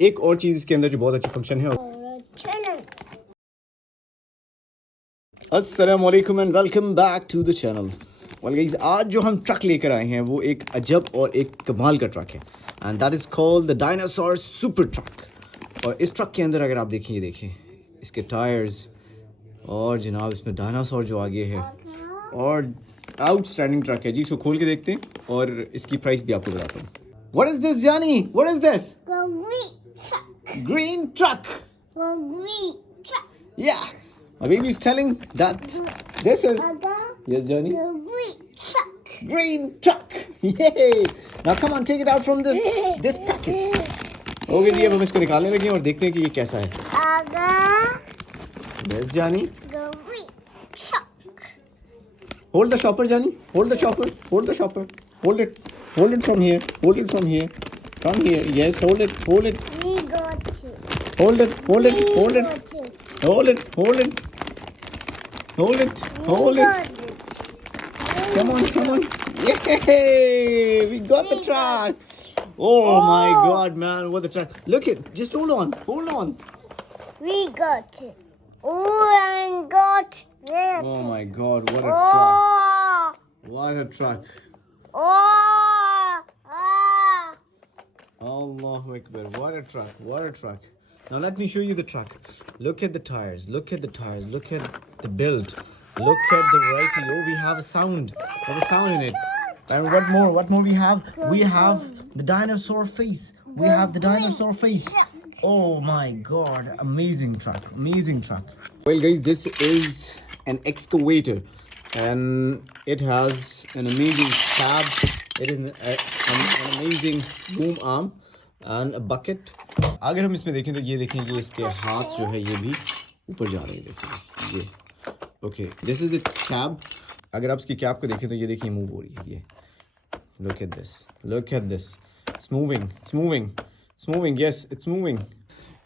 एक और चीज इसके अंदर जो बहुत अच्छा फंक्शन है। अस्सलाम वालेकुम and welcome back to the channel. Well guys, आज जो हम ट्रक लेकर आए हैं वो एक अजब और एक कमाल का ट्रक है and that is called the dinosaur super truck. और इस ट्रक के अंदर अगर आप देखें, ये देखें इसके टायर्स और जनाब इसमें डायनासोर जो आगे है और आउटस्टैंडिंग ट्रक है जी। इसको खोल के देखते हैं और इसकी प्राइस भी आपको बताता हूँ। What is this, Jani? What is this? Green truck. Green truck. Green truck. Yeah. My baby is telling that this is. Yes, Johnny. Green truck. Green truck. Yay! Now come on, take it out from this packet. Okay जी, अब हम इसको निकालने लगे और देखते हैं कि ये कैसा है। Yes, Johnny. Green truck. Hold the chopper, Johnny. Hold the chopper. Hold the chopper. Hold it. Hold it from here. Hold it from here. From here. Yes, hold it. Hold it. We got to. Hold it. Hold it. Hold it. Hold it. Hold it. Hold it. Hold it. Come on. Come on. Yay! We got the truck. Oh my God, man! What the truck? Look it. Just hold on. Hold on. We got it. Oh, and got it. Oh my God! What a truck! What a truck! Oh. Allahu Akbar. What a truck. What a truck. Now let me show you the truck. Look at the tires. Look at the tires. Look at the build. Look at the variety. Oh, we have a sound. We have a sound in it. And what more? What more we have? We have the dinosaur face. We have the dinosaur face. Oh my God. Amazing truck. Amazing truck. Well guys, this is an excavator. And it has an amazing cab. It is an amazing boom arm and a bucket. अगर हम इसमें देखें तो ये देखें कि इसके हाथ जो है ये भी ऊपर जा रहे हैं। देखिए ये okay, this is it's cab. अगर आप इसकी कैब को देखें तो ये देखिए मूव हो रही है। ये look at this, look at this, it's moving, it's moving, it's moving, yes it's moving.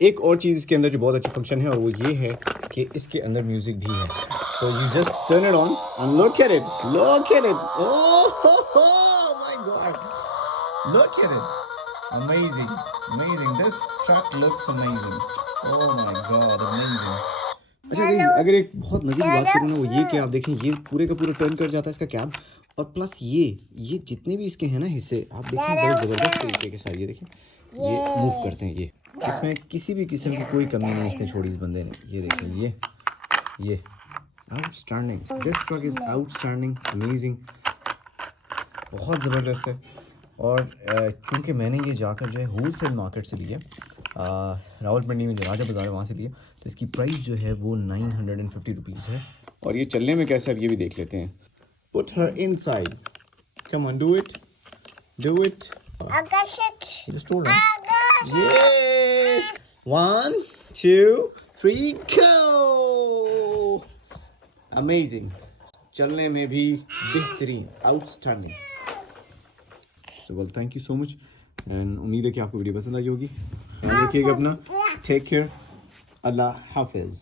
एक और चीज़ इसके अंदर जो बहुत अच्छा फंक्शन है और वो ये है कि इसके अंदर म्यूजिक भी है। So you just turn it on and look at it, look at it. Oh my God, look at it. Amazing, amazing. This truck looks amazing. Oh my God, amazing. अच्छा guys, अगर एक बहुत मजे की बात करूँ ना, वो ये कि आप देखें ये पूरे का पूरा टर्न कर जाता है इसका कैब। और प्लस ये जितने भी इसके हैं ना हिस्से, आप देखें बड़े ज़बरदस्त तरीके के साथ ये देखें ये मूव करते हैं। ये इसमें किसी भी किस्म की कोई कमी नहीं इसने छोड़ी इस बंदे ने। ये देखें ये outstanding. This truck is outstanding, amazing, बहुत ज़बरदस्त है। और चूँकि मैंने ये जाकर जो है होलसेल मार्केट से लिया, रावलपिंडी में जो राजा बाज़ार है वहाँ से लिया, तो इसकी प्राइस जो है वो 950 रुपीज़ है। और ये चलने में कैसा है ये भी देख लेते हैं। Put her inside, come on, do it, do it. Just hold on. ये 1 2 3 गो। अमेजिंग, चलने में भी बेहतरीन, outstanding. So well, thank you so much and उम्मीद है कि आपको वीडियो पसंद आई होगी। ख्याल रखिएगा अपना, टेक केयर, अल्लाह हाफिज़।